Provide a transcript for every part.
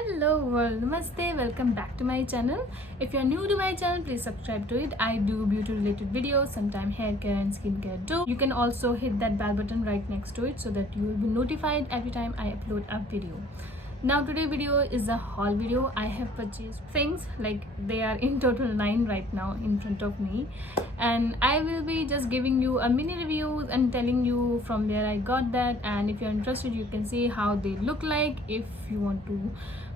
Hello world, namaste, welcome back to my channel. If you're new to my channel, please subscribe to it. I do beauty related videos, sometimes hair care and skincare too. You can also hit that bell button right next to it so that you will be notified every time I upload a video. Now today video is a haul video. I have purchased things, like they are in total 9 right now in front of me, and I will be just giving you a mini reviews and telling you from where I got that, and if you're interested you can see how they look like if you want to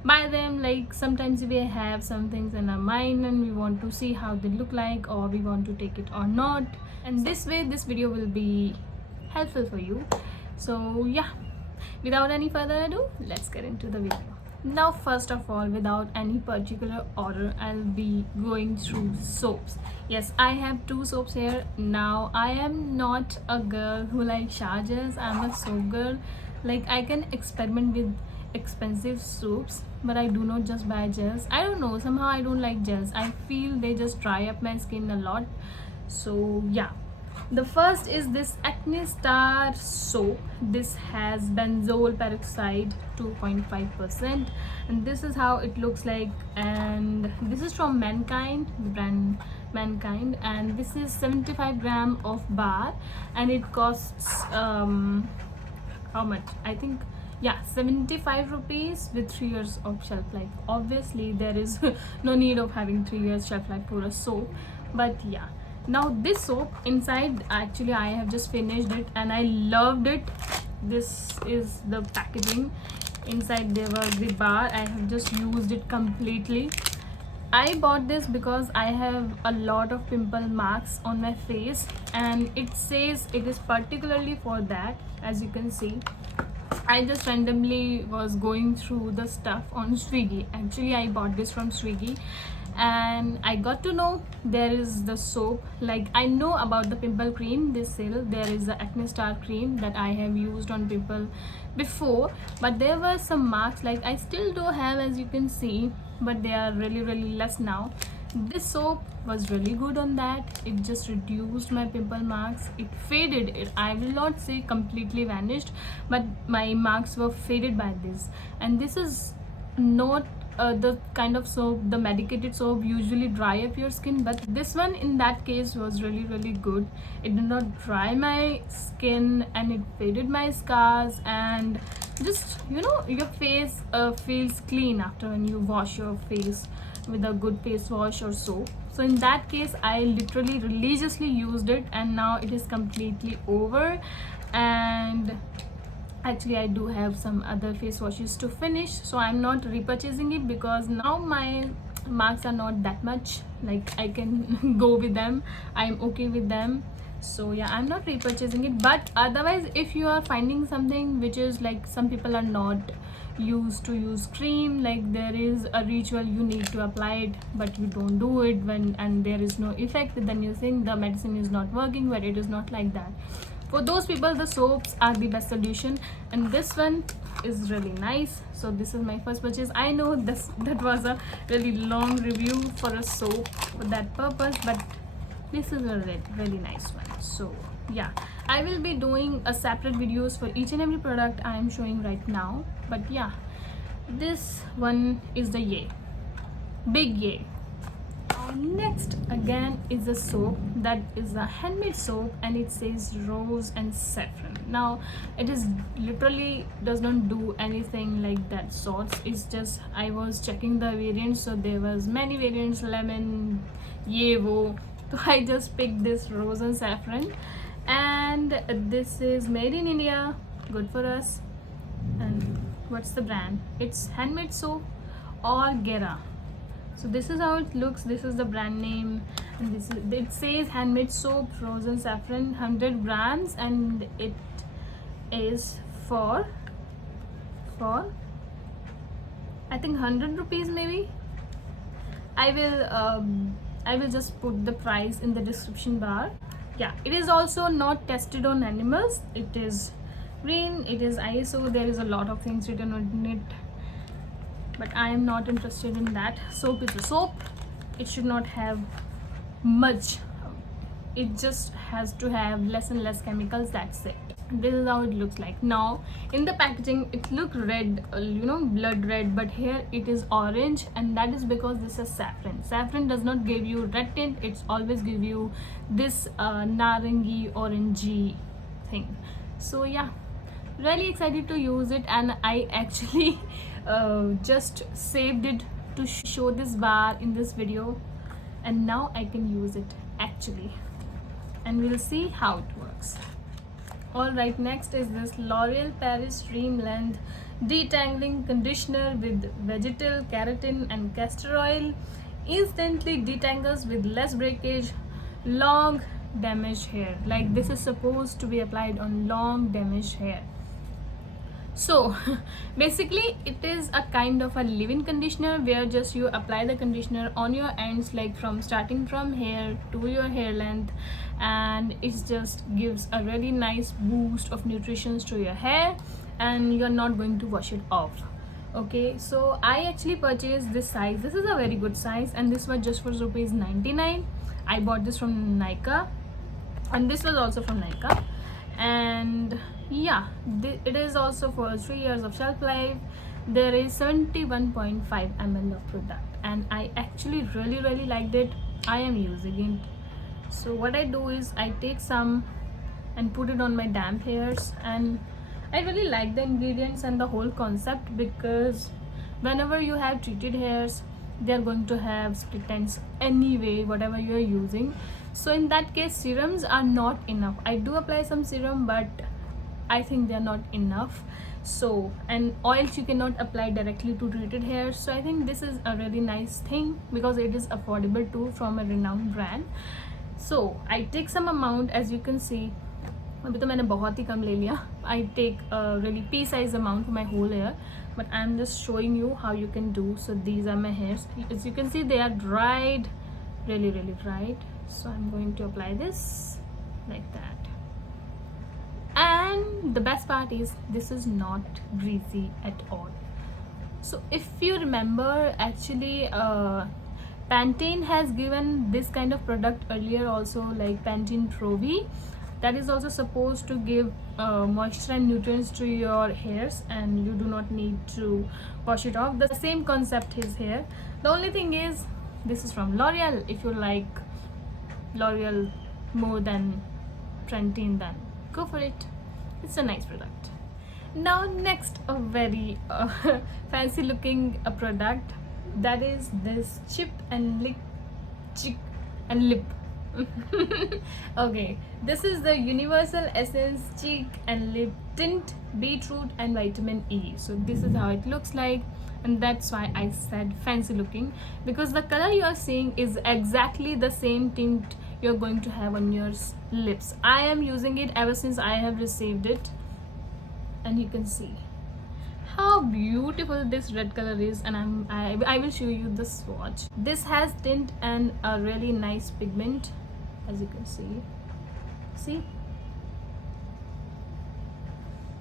buy them. Like sometimes we have some things in our mind and we want to see how they look like, or we want to take it or not, and this way this video will be helpful for you. So yeah, without any further ado, let's get into the video. Now first of all, without any particular order, I'll be going through soaps. Yes, I have 2 soaps here. Now I am not a girl who likes charges. I'm a soap girl. Like I can experiment with expensive soaps, but I do not just buy gels. I don't know, somehow I don't like gels. I feel they just dry up my skin a lot. So yeah, the first is this Acne Star soap. This has benzoyl peroxide 2.5%, and this is how it looks like. And this is from Mankind, the brand Mankind, and this is 75 gram of bar, and it costs how much? I think, yeah, 75 rupees with 3 years of shelf life. Obviously there is no need of having 3 years shelf life for a soap, but yeah. Now this soap inside, actually I have just finished it and I loved it. This is the packaging. Inside there was the bar. I have just used it completely. I bought this because I have a lot of pimple marks on my face, and it says it is particularly for that. As you can see, I just randomly was going through the stuff on Swiggy. Actually I bought this from Swiggy, and I got to know there is the soap. Like I know about the pimple cream, this sale. There is the Acne Star cream that I have used on pimple before, but there were some marks, like I still do have, as you can see, but they are really less now. This soap was really good on that. It just reduced my pimple marks. It faded it. I will not say completely vanished, but my marks were faded by this. And this is not the kind of soap, the medicated soap usually dry up your skin, but this one in that case was really good. It did not dry my skin, and it faded my scars, and just, you know, your face feels clean after when you wash your face with a good face wash or soap. So in that case I literally religiously used it, and now it is completely over. And actually I do have some other face washes to finish, so I'm not repurchasing it because now my marks are not that much. Like I can go with them, I'm okay with them. So yeah, I'm not repurchasing it. But otherwise, if you are finding something which is like, some people are not used to use cream, like there is a ritual you need to apply it but you don't do it when, and there is no effect, then you think the medicine is not working, but it is not like that. For those people, the soaps are the best solution, and this one is really nice. So this is my first purchase. I know that was a really long review for a soap for that purpose, but this is a really nice one. So yeah, I will be doing a separate videos for each and every product I am showing right now. But yeah, this one is the yay, big yay. Next again is a soap that is a handmade soap, and it says rose and saffron. Now it is literally does not do anything like that sorts. It's just, I was checking the variants, so there was many variants, lemon, yevo. So I just picked this rose and saffron, and this is made in India, good for us. And what's the brand? It's handmade soap or Gera. So this is how it looks. This is the brand name, and this is, it says handmade soap, rose and saffron, 100 grams, and it is for I think 100 rupees maybe. I will just put the price in the description bar. Yeah, it is also not tested on animals. It is green, it is ISO, there is a lot of things written on it, but I am not interested in that. Soap is a soap. It should not have much. It just has to have less and less chemicals, that's it. This is how it looks like. Now in the packaging it looked red, blood red, but here it is orange, and that is because this is saffron. Saffron does not give you red tint, it's always give you this narangi orangey thing. So yeah, really excited to use it, and I actually just saved it to show this bar in this video, and now I can use it actually, and we'll see how it works. Alright, next is this L'Oreal Paris Dreamland Detangling Conditioner with Vegetal, Keratin and Castor Oil. Instantly detangles with less breakage, long damaged hair. Like this is supposed to be applied on long damaged hair. So basically it is a kind of a leave-in conditioner where just you apply the conditioner on your ends, like from starting from hair to your hair length, and it just gives a really nice boost of nutrition to your hair, and you're not going to wash it off. Okay, so I actually purchased this size. This is a very good size, and this was just for rupees 99. I bought this from Nykaa, and this was also from Nykaa. And yeah, it is also for 3 years of shelf life. There is 71.5 ml of product, and I actually really liked it. I am using it. So what I do is I take some and put it on my damp hairs, and I really like the ingredients and the whole concept, because whenever you have treated hairs, they are going to have split ends anyway, whatever you are using. So in that case, serums are not enough. I do apply some serum, but I think they are not enough. So, and oils you cannot apply directly to treated hair. So I think this is a really nice thing because it is affordable too, from a renowned brand. So I take some amount, as you can see. अभी तो मैंने बहुत ही कम ले लिया. I take a really pea-sized amount for my whole hair, but I'm just showing you how you can do. So these are my hairs. As you can see, they are dried, really dried. So I'm going to apply this like that. And the best part is this is not greasy at all. So if you remember, actually Pantene has given this kind of product earlier also, like Pantene Pro-V, that is also supposed to give moisture and nutrients to your hairs, and you do not need to wash it off. The same concept is here. The only thing is this is from L'Oreal. If you like L'Oreal more than Pantene, then go for it. It's a nice product. Now next, a very fancy looking product, that is this chip and lip okay, this is the Universal Essence Cheek and Lip Tint, Beetroot and Vitamin E. So this is how it looks like, and that's why I said fancy looking, because the color you are seeing is exactly the same tint you're going to have on your lips. I am using it ever since I have received it, and you can see how beautiful this red color is. And I will show you the swatch. This has tint and a really nice pigment, as you can see,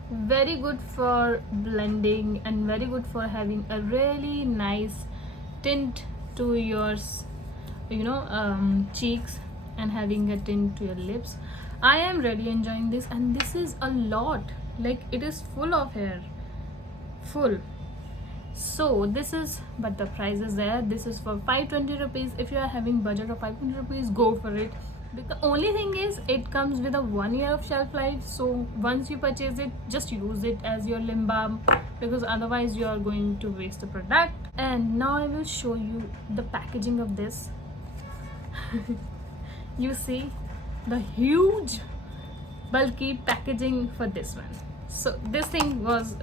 very good for blending and very good for having a really nice tint to your cheeks and having a tint to your lips. I am really enjoying this, and this is a lot, like it is full of hair, full. So this is, but the price is there. This is for 520 rupees. If you are having budget of 500 rupees, go for it. The only thing is it comes with a 1 year of shelf life, so once you purchase it, just use it as your lip balm, because otherwise you are going to waste the product. And now I will show you the packaging of this. You see the huge bulky packaging for this one. So this thing was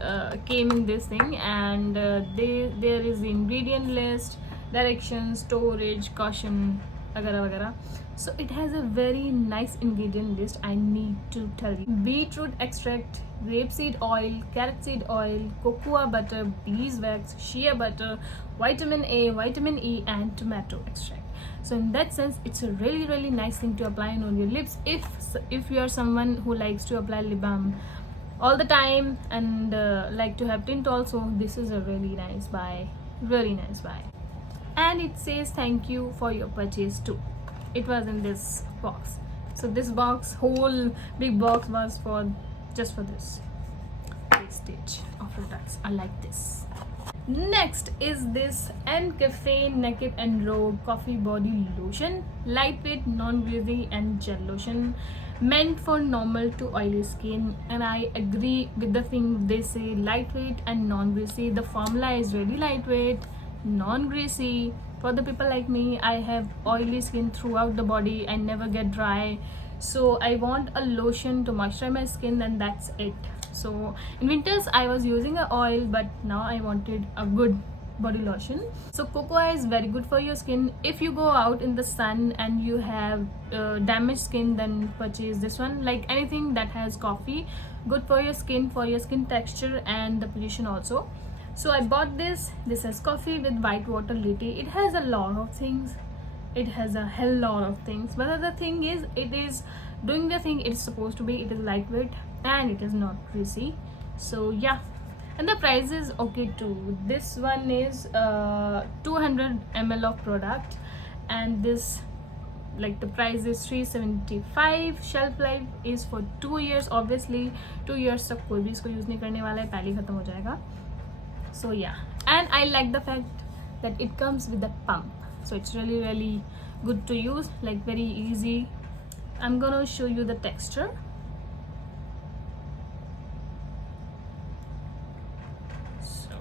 came in this thing, and there is the ingredient list, directions, storage, caution, वगैरह. So it has a very nice ingredient list. I need to tell you: beetroot extract, rapeseed oil, carrot seed oil, cocoa butter, beeswax, shea butter, vitamin A, vitamin E, and tomato extract. So in that sense, it's a really nice thing to apply on your lips. If you are someone who likes to apply lip balm all the time and like to have tint also, this is a really nice buy, and it says thank you for your purchase too. It was in this box. So this box, whole big box, was for just for this wastage of products. I like this. Next is this Nescafe Naked and Raw Coffee Body Lotion, lightweight, non-greasy and gel lotion, meant for normal to oily skin. And I agree with the thing they say, lightweight and non-greasy. The formula is really lightweight, non-greasy. For the people like me, I have oily skin throughout the body. I never get dry, so I want a lotion to moisturize my skin, and that's it. So in winters I was using a oil, but now I wanted a good body lotion. So cocoa is very good for your skin. If you go out in the sun and you have damaged skin, then purchase this one. Like anything that has coffee, good for your skin texture and the pollution also. So I bought this. This has coffee with white water latte. It has a lot of things. It has a hell lot of things, but the thing is, it is doing the thing it's supposed to be. It is lightweight and it is not greasy. So yeah, and the price is okay too. This one is 200 ml of product, and this, like, the price is 375. Shelf life is for 2 years. Obviously 2 years तक कोई भी इसको use नहीं करने वाला है, पहले खत्म हो जाएगा. So yeah, and I like the fact that it comes with a pump, so it's really good to use, like very easy. I'm gonna show you the texture. So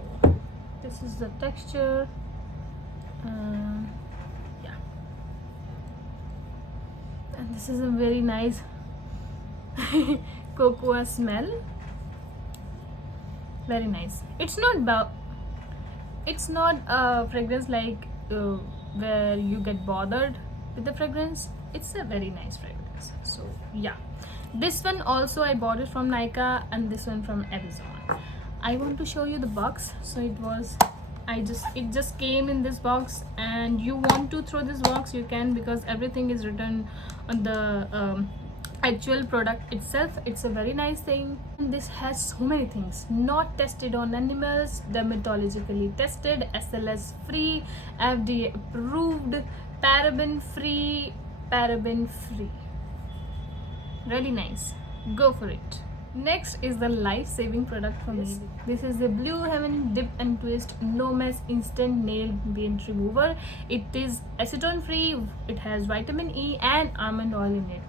this is the texture. Yeah, and this is a very nice cocoa smell. Very nice. It's not a fragrance like where you get bothered with the fragrance. It's a very nice fragrance. So yeah, this one also I bought it from Nykaa, and this one from Amazon. I want to show you the box. So it just came in this box, and you want to throw this box, you can, because everything is written on the actual product itself. It's a very nice thing, and this has so many things: not tested on animals, dermatologically tested, SLS free, FDA approved, paraben free. Really nice, go for it. Next is the life-saving product for me. This is the Blue Heaven Dip and Twist No Mess Instant Nail Paint Remover. It is acetone free, it has vitamin E and almond oil in it.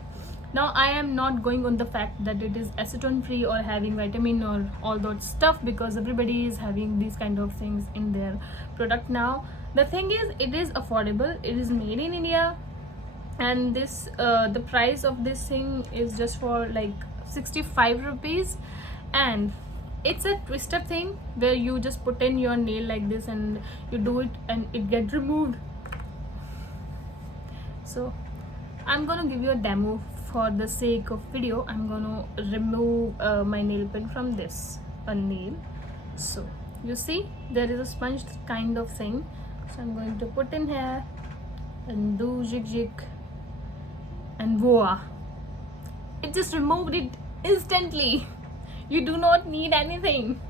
Now I am not going on the fact that it is acetone free or having vitamin or all that stuff, because everybody is having these kind of things in their product now. The thing is, it is affordable, it is made in India, and this the price of this thing is just for like 65 rupees, and it's a twister thing where you just put in your nail like this and you do it and it get removed. So I'm gonna give you a demo for the sake of video. I'm gonna remove my nail pen from this nail. So you see there is a sponge kind of thing, so I'm going to put in here and do jig, and voila, it just removed it instantly. You do not need anything.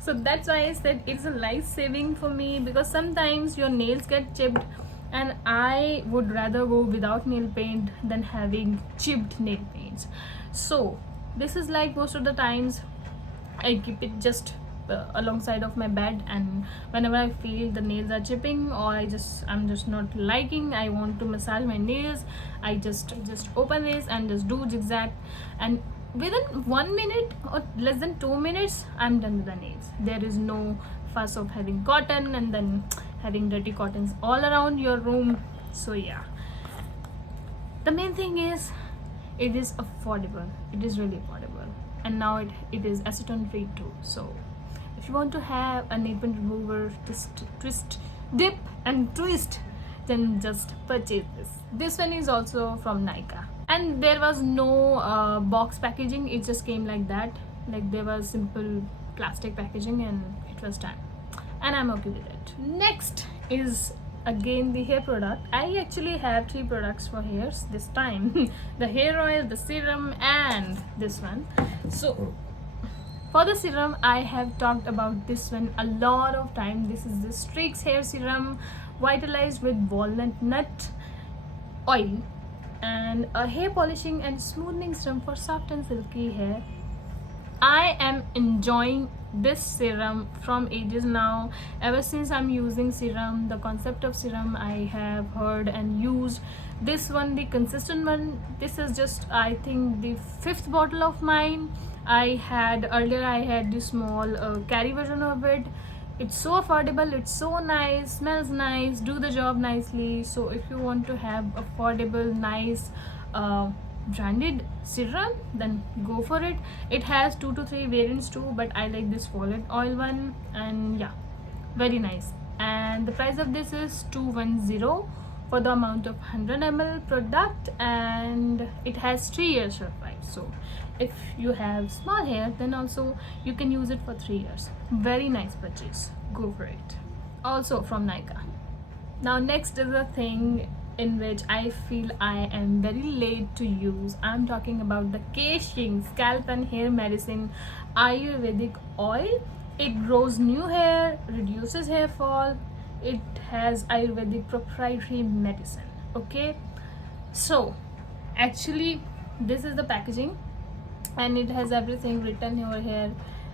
So that's why I said it's a life saving for me, because sometimes your nails get chipped, and I would rather go without nail paint than having chipped nail paints. So this is like, most of the times I keep it just alongside of my bed, and whenever I feel the nails are chipping, or I'm just not liking, I want to massage my nails, I just open this and just do zigzag, and within 1 minute or less than 2 minutes I'm done with the nails. There is no fuss of having cotton and then having dirty cottons all around your room. So yeah, the main thing is it is affordable. It is really affordable, and now it is acetone free too. So if you want to have a nail paint remover, twist, dip and twist, then just purchase this. This one is also from Nykaa, and there was no box packaging. It just came like that, like there was simple plastic packaging, and it was done, and I'm okay with it. Next is again the hair product. I actually have 3 products for hairs this time. The hair oil, the serum, and this one. So for the serum, I have talked about this one a lot of time. This is the Streaks hair serum, vitalized with walnut nut oil, and a hair polishing and smoothing serum for soft and silky hair. I am enjoying this serum from ages now. Ever since I'm using serum, the concept of serum I have heard and used. This one, the consistent one, this is just I think the 5th bottle of mine. I had earlier, I had the small carry version of it. It's so affordable, it's so nice, smells nice, do the job nicely. So if you want to have affordable, nice branded serum, then go for it. It has 2 to 3 variants too, but I like this olive oil one, and yeah, very nice. And the price of this is 210 for the amount of 100 ml product, and it has 3 years shelf life. So if you have small hair, then also you can use it for 3 years. Very nice purchase, go for it. Also from Nykaa. Now next is a thing in which I feel I am very late to use. I'm talking about the Keishing Scalp and Hair Medicine Ayurvedic Oil. It grows new hair, reduces hair fall. It has Ayurvedic proprietary medicine. Okay, so actually this is the packaging, and it has everything written over here,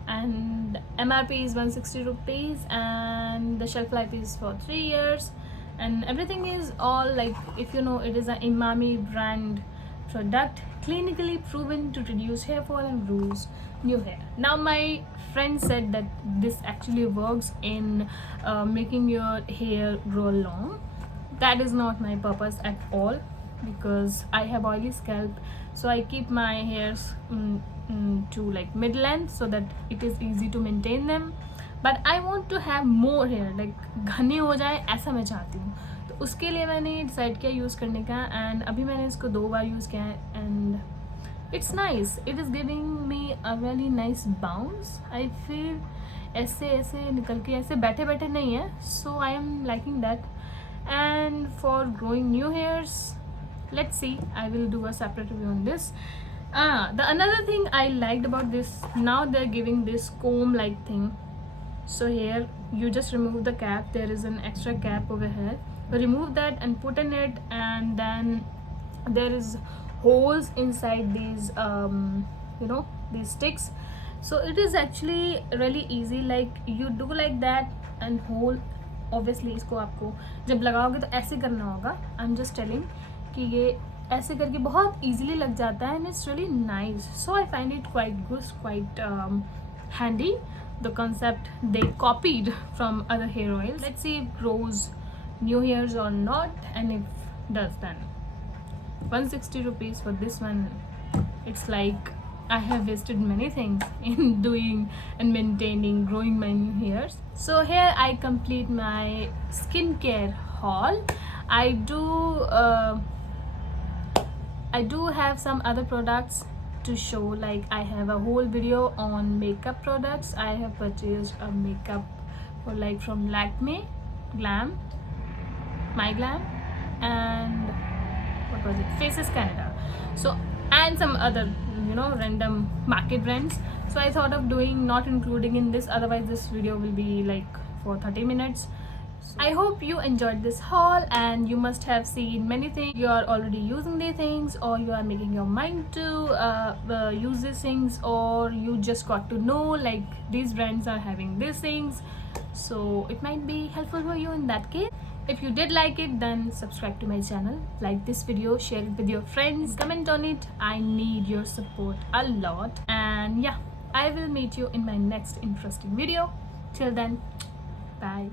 and MRP is 160 rupees, and the shelf life is for 3 years, and everything is all like, if you know, it is an Imami brand product, clinically proven to reduce hair fall and grows new hair. Now my friend said that this actually works in making your hair grow long. That is not my purpose at all, because I have oily scalp, so I keep my hairs to like mid length so that it is easy to maintain them. But I want to have more hair, like घने हो जाए ऐसा मैं चाहती हूँ. तो उसके लिए मैंने डिसाइड किया यूज़ करने का, एंड अभी मैंने इसको 2 बार यूज़ किया है, and it's nice. It is giving me a very nice bounce. I feel ऐसे ऐसे निकल के ऐसे बैठे बैठे नहीं है, so I am liking that. And for growing new hairs, let's see, I will do a separate review on this. The another thing I liked about this, now they're giving this comb like thing. So here you just remove the cap, there is an extra cap over here, remove that and put in it, and then there is holes inside these you know, these sticks. So it is actually really easy, like you do like that, and hole obviously इसको आपको जब लगाओगे तो ऐसे करना होगा. I'm just telling कि ये ऐसे करके बहुत easily लग जाता है, and it's really nice. So I find it quite good, quite handy. The concept they copied from other hair oils. Let's see if it grows new hairs or not, and if does, then 160 rupees for this one. It's like I have wasted many things in doing and maintaining growing my new hairs. So here I complete my skincare haul. I do have some other products to show, like I have a whole video on makeup products. I have purchased a makeup for like from Lakme, Glam, My Glam, and what was it, Faces Canada. So, and some other, you know, random market brands. So I thought of doing, not including in this, otherwise this video will be like for 30 minutes. I hope you enjoyed this haul, and you must have seen many things. You are already using these things, or you are making your mind to use these things, or you just got to know like these brands are having these things. So it might be helpful for you in that case. If you did like it, then subscribe to my channel, like this video, share it with your friends, comment on it. I need your support a lot. And yeah, I will meet you in my next interesting video. Till then, bye.